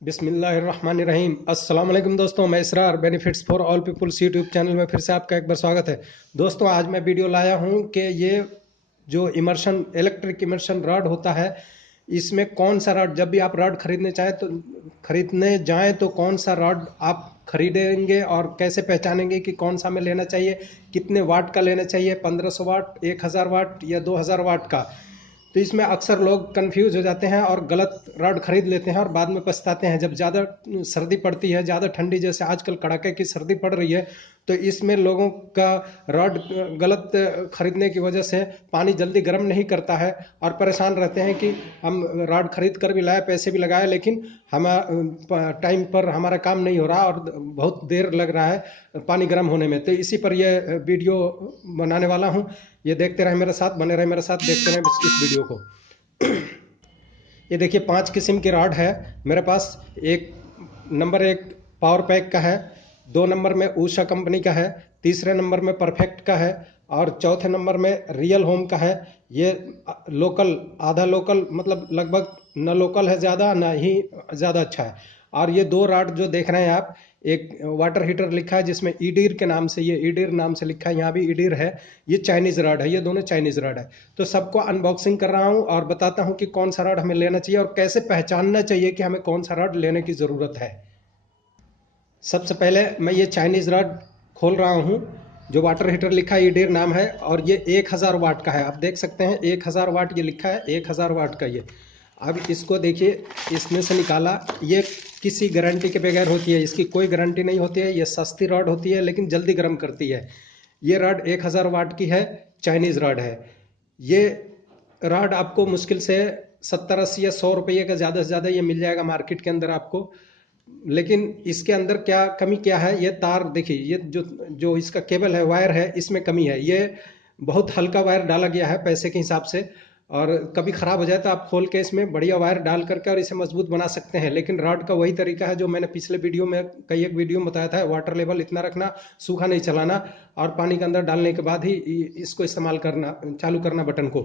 बिस्मिल्लाहिर्रहमानिर्रहीम। अस्सलाम वालेकुम दोस्तों, मैं Israr benefits for all peoples YouTube channel में फिर से आपका एक बार स्वागत है। दोस्तों, आज मैं वीडियो लाया हूं कि ये जो इमर्शन इलेक्ट्रिक इमर्शन रॉड होता है, इसमें कौन सा रॉड, जब भी आप रॉड खरीदने जाएं तो कौन सा रॉड आप खरीदेंगे और कैसे पहचानेंगे कि कौन सा हमें लेना चाहिए, कितने वाट का लेना चाहिए, 1500 वाट, 1000 वाट या 2000 वाट का। तो इसमें अक्सर लोग कंफ्यूज हो जाते हैं और गलत रॉड खरीद लेते हैं और बाद में पछताते हैं। जब ज़्यादा सर्दी पड़ती है, ज़्यादा ठंडी, जैसे आजकल कड़ाके की सर्दी पड़ रही है, तो इसमें लोगों का रॉड गलत खरीदने की वजह से पानी जल्दी गर्म नहीं करता है और परेशान रहते हैं कि हम रॉड खरीद कर भी लाए, पैसे भी लगाए, लेकिन हम टाइम पर हमारा काम नहीं हो रहा और बहुत देर लग रहा है पानी गर्म होने में। तो इसी पर यह वीडियो बनाने वाला हूँ। ये देखते रहे मेरे साथ, बने रहे मेरे साथ, देखते रहे इस वीडियो को। ये देखिए 5 किस्म की रॉड है मेरे पास। एक नंबर एक पावर पैक का है, 2 नंबर में ऊषा कंपनी का है, तीसरे नंबर में परफेक्ट का है और चौथे नंबर में रियल होम का है। ये लोकल, आधा लोकल, मतलब लगभग न लोकल है ज़्यादा, ना ही ज़्यादा अच्छा है। और ये 2 रॉड जो देख रहे हैं आप, एक वाटर हीटर लिखा है जिसमें ईडीर के नाम से, ये ईडीर नाम से लिखा है, यहाँ भी ईडीर है। ये चाइनीज़ रॉड है, ये दोनों चाइनीज़ रॉड है। तो सबको अनबॉक्सिंग कर रहा हूँ और बताता हूँ कि कौन सा रॉड हमें लेना चाहिए और कैसे पहचानना चाहिए कि हमें कौन सा रॉड लेने की ज़रूरत है। सबसे पहले मैं ये चाइनीज़ रॉड खोल रहा हूँ, जो वाटर हीटर लिखा है, ईडीर नाम है, और ये 1000 वाट का है। आप देख सकते हैं 1000 वाट ये लिखा है, 1000 वाट का ये। अब इसको देखिए, इसमें से निकाला, ये किसी गारंटी के बगैर होती है, इसकी कोई गारंटी नहीं होती है। ये सस्ती रॉड होती है लेकिन जल्दी गर्म करती है। ये रॉड 1000 वाट की है, चाइनीज़ रॉड है। ये रॉड आपको मुश्किल से 70-80 या 100 रुपये का ज़्यादा से ज़्यादा ये मिल जाएगा मार्केट के अंदर आपको। लेकिन इसके अंदर क्या कमी क्या है, ये तार देखिए, ये जो जो इसका केबल है, वायर है, इसमें कमी है। ये बहुत हल्का वायर डाला गया है पैसे के हिसाब से, और कभी ख़राब हो जाए तो आप खोल के इसमें बढ़िया वायर डाल करके और इसे मजबूत बना सकते हैं। लेकिन रॉड का वही तरीका है जो मैंने पिछले वीडियो में, कई एक वीडियो में बताया था, वाटर लेवल इतना रखना, सूखा नहीं चलाना, और पानी के अंदर डालने के बाद ही इसको इस्तेमाल करना, चालू करना बटन को।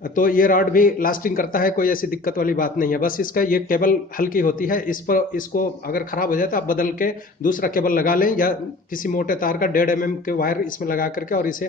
तो ये रॉड भी लास्टिंग करता है, कोई ऐसी दिक्कत वाली बात नहीं है। बस इसका ये केबल हल्की होती है, इस पर, इसको अगर ख़राब हो जाए तो आप बदल के दूसरा केबल लगा लें, या किसी मोटे तार का 1.5 mm के वायर इसमें लगा करके और इसे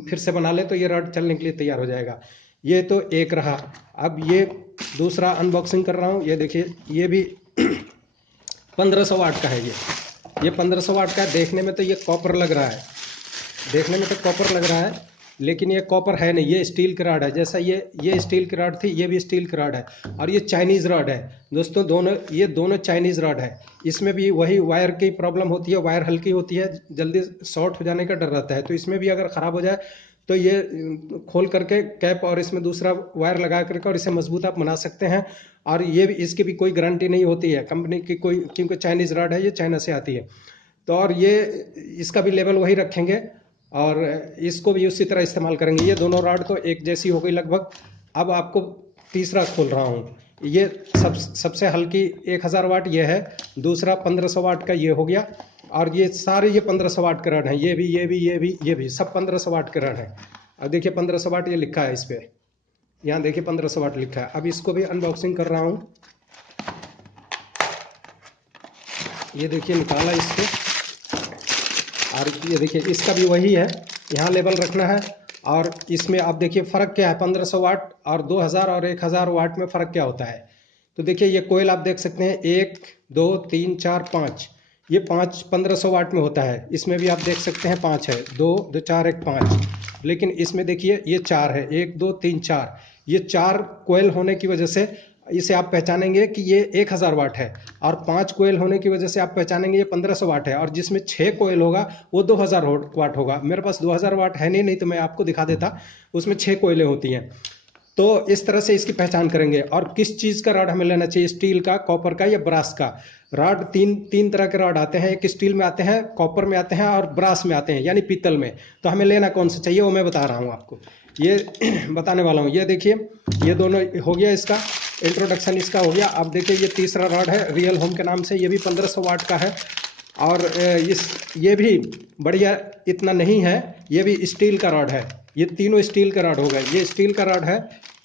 फिर से बना लें, तो ये रॉड चलने के लिए तैयार हो जाएगा। ये तो एक रहा। अब ये दूसरा अनबॉक्सिंग कर रहा हूँ। ये देखिए, ये भी 1500 वाट का है। ये 1500 वाट का है। देखने में तो ये कॉपर लग रहा है, देखने में तो कॉपर लग रहा है, लेकिन ये कॉपर है नहीं, ये स्टील की रॉड है। जैसा ये स्टील की रॉड थी, ये भी स्टील की रॉड है, और ये चाइनीज़ रॉड है दोस्तों। ये दोनों चाइनीज़ रॉड है। इसमें भी वही वायर की प्रॉब्लम होती है, वायर हल्की होती है, जल्दी शॉर्ट हो जाने का डर रहता है। तो इसमें भी अगर ख़राब हो जाए तो ये खोल करके कैप और इसमें दूसरा वायर लगा करके और इसे मजबूत आप बना सकते हैं। और ये भी, इसकी भी कोई गारंटी नहीं होती है कंपनी की कोई, क्योंकि चाइनीज़ रॉड है, ये चाइना से आती है। तो और ये, इसका भी लेवल वही रखेंगे और इसको भी उसी तरह इस्तेमाल करेंगे। ये दोनों रॉड तो एक जैसी हो गई लगभग। अब आपको तीसरा खोल रहा हूँ। ये सबसे हल्की 1000 वाट ये है, दूसरा 1500 वाट का ये हो गया, और ये सारे ये 1500 वाट के रॉड हैं। ये भी सब 1500 वाट के रॉड हैं। अब देखिए 1500 वाट ये लिखा है इस पर, यहाँ देखिए 1500 वाट लिखा है। अब इसको भी अनबॉक्सिंग कर रहा हूँ। ये देखिए निकाला इसको, और ये देखिए इसका भी वही है, यहाँ लेवल रखना है। और इसमें आप देखिए फ़र्क क्या है, 1500 वाट और 2000 और 1000 वाट में फ़र्क क्या होता है। तो देखिए ये कोयल आप देख सकते हैं, 1 2 3 4 5, ये 5 1500 वाट में होता है। इसमें भी आप देख सकते हैं 5 है, 2 2 4 1 5। लेकिन इसमें देखिए ये 4 है, 1 2 3 4। ये 4 कोयल होने की वजह से इसे आप पहचानेंगे कि ये 1000 वाट है, और 5 कोयल होने की वजह से आप पहचानेंगे ये 1500 वाट है, और जिसमें 6 कोयल होगा वो 2000 वाट होगा। मेरे पास 2000 वाट है नहीं तो मैं आपको दिखा देता, उसमें 6 कोयलें होती हैं। तो इस तरह से इसकी पहचान करेंगे। और किस चीज़ का रॉड हमें लेना चाहिए, स्टील का, कॉपर का या ब्रास का। रॉड तीन तरह के रॉड आते हैं, एक स्टील में आते हैं, कॉपर में आते हैं और ब्रास में आते हैं, यानी पीतल में। तो हमें लेना कौन सा चाहिए वो मैं बता रहा हूँ आपको, ये बताने वाला हूँ। ये देखिए, ये दोनों हो गया, इसका इंट्रोडक्शन इसका हो गया। अब देखिए ये तीसरा रॉड है, रियल होम के नाम से, ये भी 1500 वाट का है, और ये भी बढ़िया इतना नहीं है, ये भी स्टील का रॉड है। ये तीनों स्टील का रॉड हो गए, ये स्टील का रॉड है,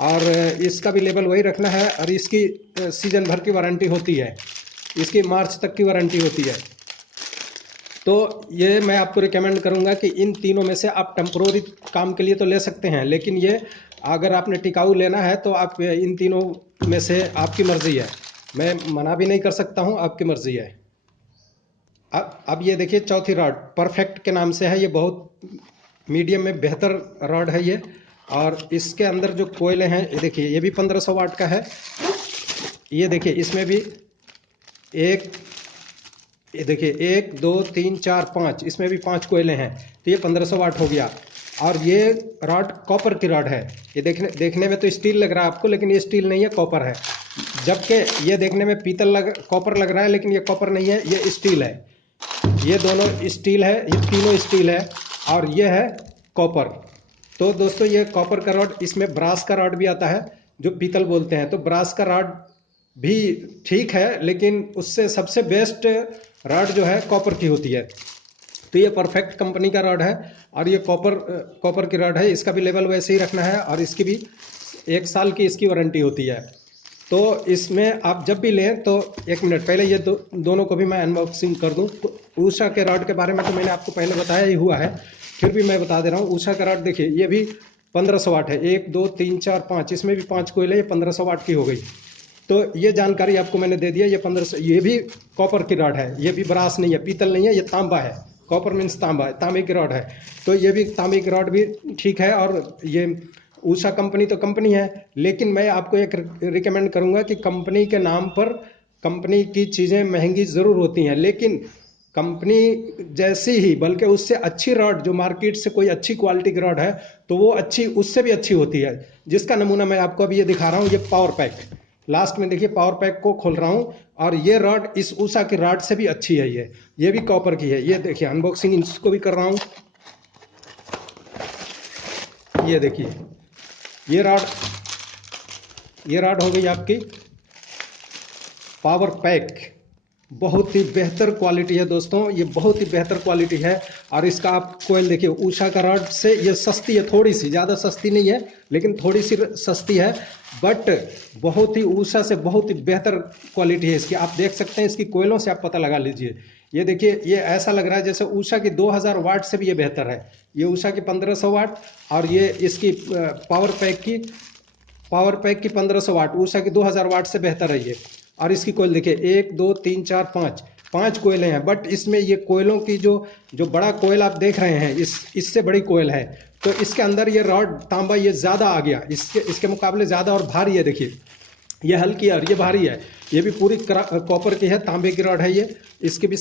और इसका भी लेवल वही रखना है, और इसकी सीजन भर की वारंटी होती है। इसकी मार्च तक की वारंटी होती है। तो ये मैं आपको रिकमेंड करूंगा कि इन तीनों में से आप टेम्पोररी काम के लिए तो ले सकते हैं, लेकिन ये अगर आपने टिकाऊ लेना है तो आप इन तीनों में से आपकी मर्जी है, मैं मना भी नहीं कर सकता हूं, आपकी मर्जी है। अब ये देखिए चौथी रॉड परफेक्ट के नाम से है, ये बहुत मीडियम में बेहतर रॉड है ये। और इसके अंदर जो कोयले हैं ये देखिए, ये भी 1500 वाट का है। ये देखिए इसमें भी एक, ये देखिए 1 2 3 4 5, इसमें भी 5 कोयले हैं, तो ये 1500 वाट हो गया। और ये रॉड कॉपर की रॉड है। ये देखने में तो स्टील लग रहा है आपको, लेकिन ये स्टील नहीं है, कॉपर है। जबकि ये देखने में कॉपर लग रहा है, लेकिन ये कॉपर नहीं है, ये स्टील है। ये दोनों स्टील है, ये तीनों स्टील है, और ये है कॉपर। तो दोस्तों ये कॉपर का रॉड, इसमें ब्रास का रॉड भी आता है जो पीतल बोलते हैं। तो ब्रास का रॉड भी ठीक है, लेकिन उससे सबसे बेस्ट रॉड जो है कॉपर की होती है। तो ये परफेक्ट कंपनी का रॉड है, और ये कॉपर की रॉड है। इसका भी लेवल वैसे ही रखना है, और इसकी भी 1 साल की इसकी वारंटी होती है। तो इसमें आप जब भी लें तो 1 मिनट पहले ये दोनों को भी मैं अनबॉक्सिंग कर दूं। तो ऊषा के रॉड के बारे में तो मैंने आपको पहले बताया ही हुआ है, फिर भी मैं बता दे रहा हूँ। ऊषा का रॉड देखिए, ये भी 1500 वाट है, 1 2 3 4 5, इसमें भी 5 कोयले, ये 1500 वाट की हो गई। तो ये जानकारी आपको मैंने दे दिया। ये 1500, ये भी कॉपर की रॉड है, ये भी ब्रास नहीं है, पीतल नहीं है, ये तांबा है। कॉपर मीन्स तांबा है, तांबे की रॉड है। तो ये भी तांबे की रॉड भी ठीक है। और ये ऊषा कंपनी तो कंपनी है, लेकिन मैं आपको एक रिकमेंड करूंगा कि कंपनी के नाम पर कंपनी की चीज़ें महंगी ज़रूर होती हैं, लेकिन कंपनी जैसी ही बल्कि उससे अच्छी रॉड जो मार्केट से कोई अच्छी क्वालिटी की रॉड है, तो वो अच्छी उससे भी अच्छी होती है। जिसका नमूना मैं आपको अभी ये दिखा रहा हूँ, ये पावर पैक। लास्ट में देखिए पावर पैक को खोल रहा हूँ, और ये रॉड इस ऊषा की रॉड से भी अच्छी है। ये भी कॉपर की है। ये देखिए अनबॉक्सिंग इसको भी कर रहा हूँ। ये देखिए ये रॉड हो गई आपकी पावर पैक। बहुत ही बेहतर क्वालिटी है दोस्तों, ये बहुत ही बेहतर क्वालिटी है। और इसका आप कोयल देखिए, ऊषा का रॉड से ये सस्ती है, थोड़ी सी, ज़्यादा सस्ती नहीं है, लेकिन थोड़ी सी सस्ती है। बट बहुत ही ऊषा से बहुत ही बेहतर क्वालिटी है इसकी। आप देख सकते हैं, इसकी कोयलों से आप पता लगा लीजिए। ये देखिए, ये ऐसा लग रहा है जैसे ऊषा की 2000 वाट से भी ये बेहतर है। ये ऊषा की 1500 वाट, और ये इसकी पावर पैक की 1500 वाट, ऊषा की 2000 वाट से बेहतर है ये। और इसकी कोयल देखिए, 1 2 3 4 5 कोयले हैं। बट इसमें ये कोयलों की जो बड़ा कोयल आप देख रहे हैं, इससे बड़ी कोयल है। तो इसके अंदर ये रॉड तांबा ये ज़्यादा आ गया, इसके मुकाबले ज़्यादा और भारी है। देखिए ये हल्की है और ये भारी है। ये भी पूरी कॉपर की है, तांबे की रॉड है ये। इसकी भी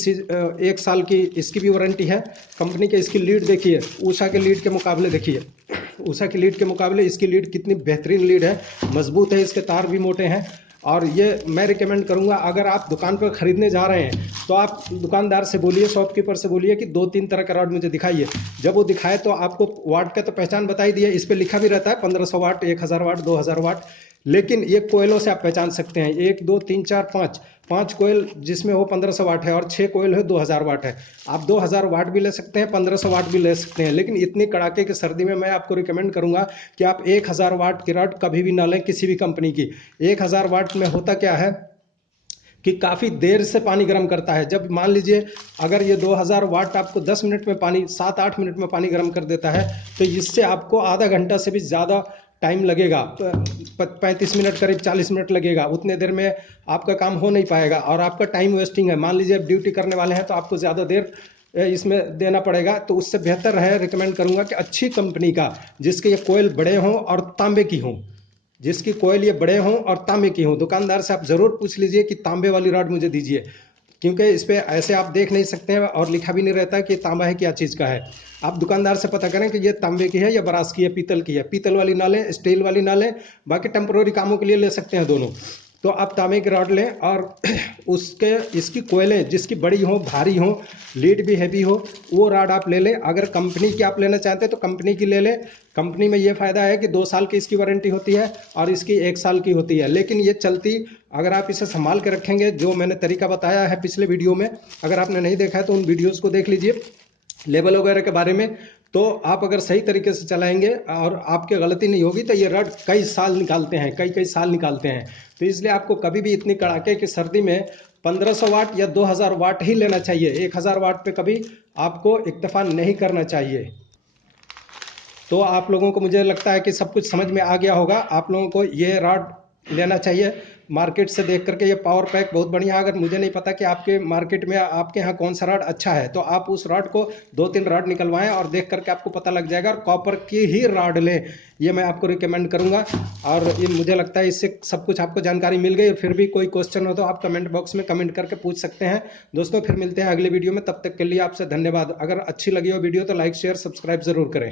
1 साल की इसकी भी वारंटी है कंपनी के। इसकी लीड देखिए, ऊषा के लीड के मुकाबले देखिए, ऊषा की लीड के मुकाबले इसकी लीड कितनी बेहतरीन लीड है, मजबूत है, इसके तार भी मोटे हैं। और ये मैं रिकमेंड करूंगा, अगर आप दुकान पर खरीदने जा रहे हैं तो आप दुकानदार से बोलिए, शॉपकीपर से बोलिए कि 2-3 तरह का रॉड मुझे दिखाइए। जब वो दिखाए तो आपको वाट का तो पहचान बताई दिए, इस पर लिखा भी रहता है 1500 वाट, 1000 वाट, 2000 वाट, लेकिन ये कोयलों से आप पहचान सकते हैं। 1 2 3 4 5 कोयल जिसमें वो 1500 वाट है, और 6 कोयल है 2000 वाट है। आप 2000 वाट भी ले सकते हैं, 1500 वाट भी ले सकते हैं, लेकिन इतनी कड़ाके की सर्दी में मैं आपको रिकमेंड करूंगा कि आप 1000 वाट की रॉड कभी भी ना लें किसी भी कंपनी की। 1000 वाट में होता क्या है कि काफ़ी देर से पानी गर्म करता है। जब मान लीजिए अगर ये 2000 वाट आपको 10 मिनट में पानी, 7-8 मिनट में पानी गर्म कर देता है, तो इससे आपको आधा घंटा से भी ज़्यादा टाइम लगेगा, 35 मिनट करीब 40 मिनट लगेगा। उतने देर में आपका काम हो नहीं पाएगा और आपका टाइम वेस्टिंग है। मान लीजिए आप ड्यूटी करने वाले हैं तो आपको ज़्यादा देर इसमें देना पड़ेगा। तो उससे बेहतर है, रिकमेंड करूंगा कि अच्छी कंपनी का, जिसके ये कोयल बड़े हों और तांबे की हों, जिसकी कोयल ये बड़े हों और तांबे की हों। दुकानदार से आप ज़रूर पूछ लीजिए कि तांबे वाली रॉड मुझे दीजिए, क्योंकि इस पर ऐसे आप देख नहीं सकते हैं और लिखा भी नहीं रहता कि तांबा है क्या चीज़ का है। आप दुकानदार से पता करें कि ये तांबे की है या ब्रास की है, पीतल की है। पीतल वाली ना लें, स्टील वाली ना लें, बाकी टेम्प्रोरी कामों के लिए ले सकते हैं दोनों। तो आप तांबे की रॉड लें, और इसकी कोयलें जिसकी बड़ी हो, भारी हो, लीड भी हैवी हो, वो रॉड आप ले लें। अगर कंपनी की आप लेना चाहते हैं तो कंपनी की ले लें। कंपनी में ये फ़ायदा है कि 2 साल की इसकी वारंटी होती है और इसकी 1 साल की होती है। लेकिन ये चलती, अगर आप इसे संभाल के रखेंगे, जो मैंने तरीका बताया है पिछले वीडियो में, अगर आपने नहीं देखा है तो उन वीडियोज़ को देख लीजिए लेबल वगैरह के बारे में। तो आप अगर सही तरीके से चलाएंगे और आपकी गलती नहीं होगी तो ये रॉड कई साल निकालते हैं, कई साल निकालते हैं। तो इसलिए आपको कभी भी इतनी कड़ाके की सर्दी में 1500 वाट या 2000 वाट ही लेना चाहिए। 1000 वाट पे कभी आपको इक्तफा नहीं करना चाहिए। तो आप लोगों को मुझे लगता है कि सब कुछ समझ में आ गया होगा। आप लोगों को ये रॉड लेना चाहिए मार्केट से देख करके। ये पावर पैक बहुत बढ़िया। अगर मुझे नहीं पता कि आपके मार्केट में आपके यहाँ कौन सा रॉड अच्छा है, तो आप उस रॉड को 2-3 रॉड निकलवाएं और देख करके आपको पता लग जाएगा। और कॉपर की ही रॉड लें, ये मैं आपको रिकमेंड करूंगा। और ये मुझे लगता है इससे सब कुछ आपको जानकारी मिल गई। फिर भी कोई क्वेश्चन हो तो आप कमेंट बॉक्स में कमेंट करके पूछ सकते हैं। दोस्तों फिर मिलते हैं अगले वीडियो में, तब तक के लिए आपसे धन्यवाद। अगर अच्छी लगी हो वीडियो तो लाइक शेयर सब्सक्राइब जरूर करें।